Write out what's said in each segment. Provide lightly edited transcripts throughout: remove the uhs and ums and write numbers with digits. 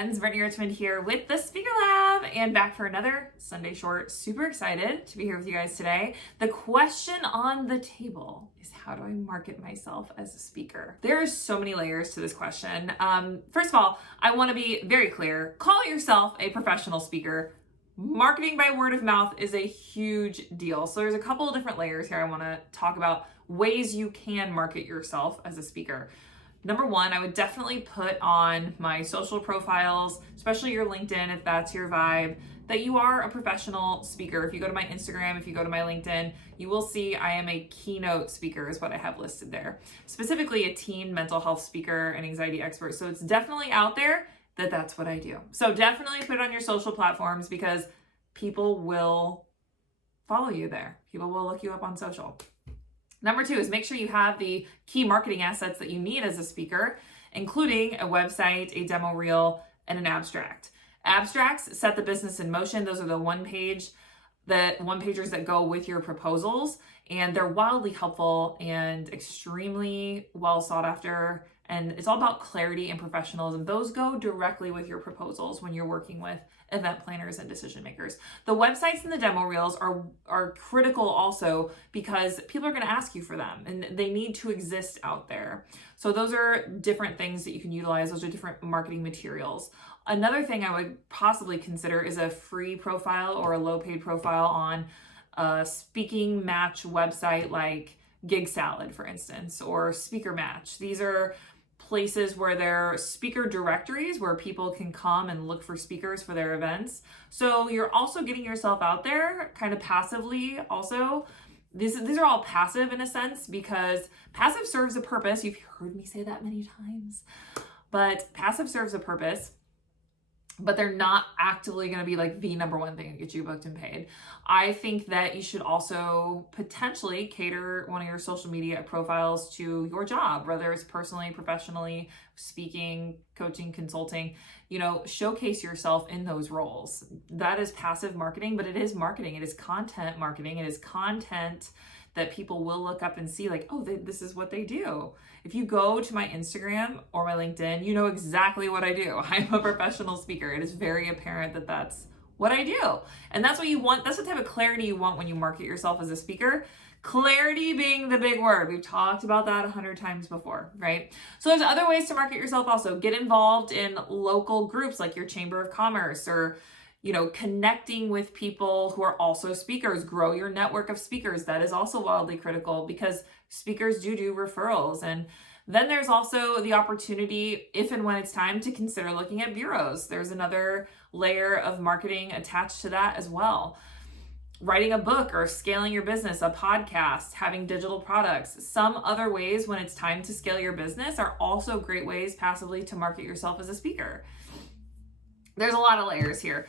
friends, Brittany Richmond here with the Speaker Lab and back for another Sunday Short. Super excited to be here with you guys today. The question on the table is, how do I market myself as a speaker? There are so many layers to this question. First of all, I want to be very clear. Call yourself a professional speaker. Marketing by word of mouth is a huge deal. So there's a couple of different layers here I want to talk about, ways you can market yourself as a speaker. Number one, I would definitely put on my social profiles, especially your LinkedIn, if that's your vibe, that you are a professional speaker. If you go to my Instagram, if you go to my LinkedIn, you will see I am a keynote speaker is what I have listed there. Specifically a teen mental health speaker and anxiety expert. So it's definitely out there that that's what I do. So definitely put it on your social platforms because people will follow you there. People will look you up on social. Number two is make sure you have the key marketing assets that you need as a speaker, including a website, a demo reel, and an abstract. Abstracts set the business in motion. Those are the one-pagers that go with your proposals, and they're wildly helpful and extremely well sought after. And it's all about clarity and professionalism. Those go directly with your proposals when you're working with event planners and decision makers. The websites and the demo reels are critical also because people are going to ask you for them and they need to exist out there. So those are different things that you can utilize. Those are different marketing materials. Another thing I would possibly consider is a free profile or a low paid profile on a speaking match website like Gig Salad, for instance, or Speaker Match. These are places where there are speaker directories where people can come and look for speakers for their events. So you're also getting yourself out there kind of passively also. These are all passive in a sense because passive serves a purpose. You've heard me say that many times, but passive serves a purpose, but they're not actively going to be like the number one thing that gets you booked and paid. I think that you should also potentially cater one of your social media profiles to your job, whether it's personally, professionally, speaking, coaching, consulting, showcase yourself in those roles. That is passive marketing, but it is marketing. It is content marketing. It is content that people will look up and see like, oh, this is what they do. If you go to my Instagram or my LinkedIn, you know exactly what I do. I'm a professional speaker. It is very apparent that that's what I do. And that's what you want. That's the type of clarity you want when you market yourself as a speaker. Clarity being the big word. We've talked about that 100 times before, right? So there's other ways to market yourself also. Get involved in local groups like your Chamber of Commerce or connecting with people who are also speakers. Grow your network of speakers. That is also wildly critical because speakers do referrals. And then there's also the opportunity, if and when it's time, to consider looking at bureaus. There's another layer of marketing attached to that as well. Writing a book or scaling your business, a podcast, having digital products. Some other ways when it's time to scale your business are also great ways passively to market yourself as a speaker. There's a lot of layers here.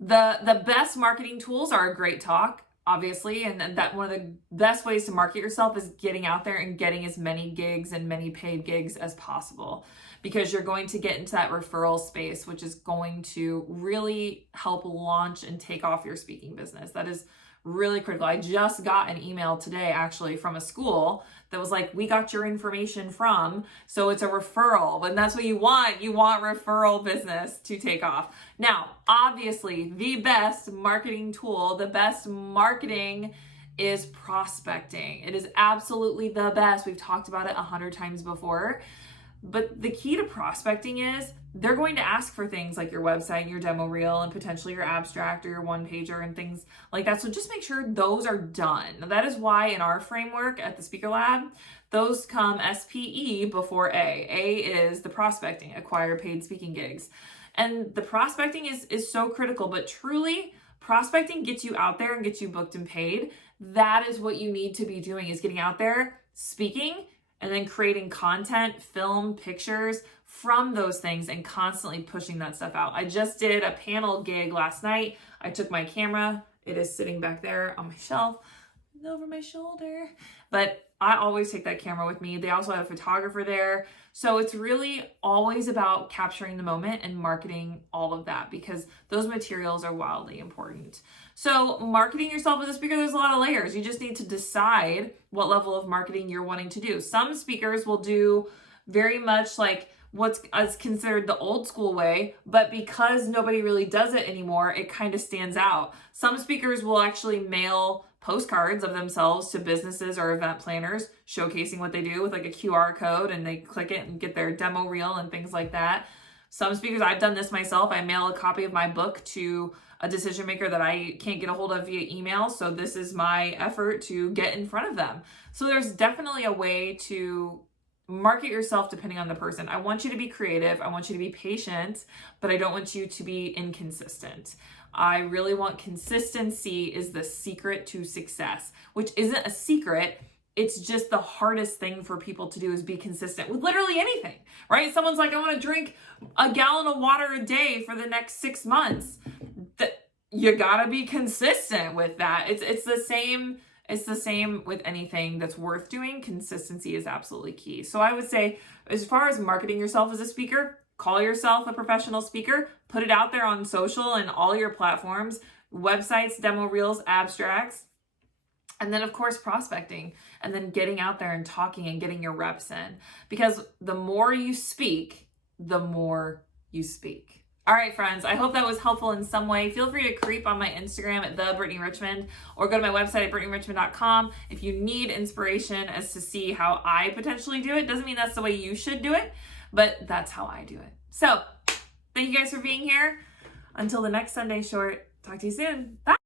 The best marketing tools are a great talk, obviously, and that one of the best ways to market yourself is getting out there and getting as many gigs and many paid gigs as possible, because you're going to get into that referral space, which is going to really help launch and take off your speaking business. That is really critical. I just got an email today actually from a school that was like, we got your information from, so it's a referral. And that's what you want. You want referral business to take off. Now, obviously, the best marketing tool, the best marketing is prospecting. It is absolutely the best. We've talked about it 100 times before. But the key to prospecting is they're going to ask for things like your website, your demo reel, and potentially your abstract or your one pager and things like that. So just make sure those are done. That is why in our framework at the Speaker Lab, those come SPE before A. A is the prospecting, acquire paid speaking gigs. And the prospecting is so critical, but truly prospecting gets you out there and gets you booked and paid. That is what you need to be doing, is getting out there, speaking, and then creating content, film, pictures from those things and constantly pushing that stuff out. I just did a panel gig last night. I took my camera. It is sitting back there on my shelf over my shoulder. But I always take that camera with me. They also had a photographer there. So it's really always about capturing the moment and marketing all of that because those materials are wildly important. So marketing yourself as a speaker, there's a lot of layers. You just need to decide what level of marketing you're wanting to do. Some speakers will do very much like what's considered the old school way, but because nobody really does it anymore, it kind of stands out. Some speakers will actually mail postcards of themselves to businesses or event planners showcasing what they do with like a QR code, and they click it and get their demo reel and things like that. Some speakers, I've done this myself. I mail a copy of my book to a decision maker that I can't get a hold of via email. So this is my effort to get in front of them. So there's definitely a way to market yourself depending on the person. I want you to be creative. I want you to be patient, but I don't want you to be inconsistent. I really want consistency is the secret to success, which isn't a secret. It's just the hardest thing for people to do is be consistent with literally anything, right? Someone's like, I want to drink a gallon of water a day for the next 6 months. You gotta be consistent with that. It's the same with anything that's worth doing. Consistency is absolutely key. So I would say, as far as marketing yourself as a speaker, call yourself a professional speaker, put it out there on social and all your platforms, websites, demo reels, abstracts, and then of course prospecting, and then getting out there and talking and getting your reps in. Because the more you speak, the more you speak. All right, friends, I hope that was helpful in some way. Feel free to creep on my Instagram at @BrittanyRichmond, or go to my website at BrittanyRichmond.com if you need inspiration as to see how I potentially do it. Doesn't mean that's the way you should do it, but that's how I do it. So thank you guys for being here. Until the next Sunday Short, talk to you soon. Bye.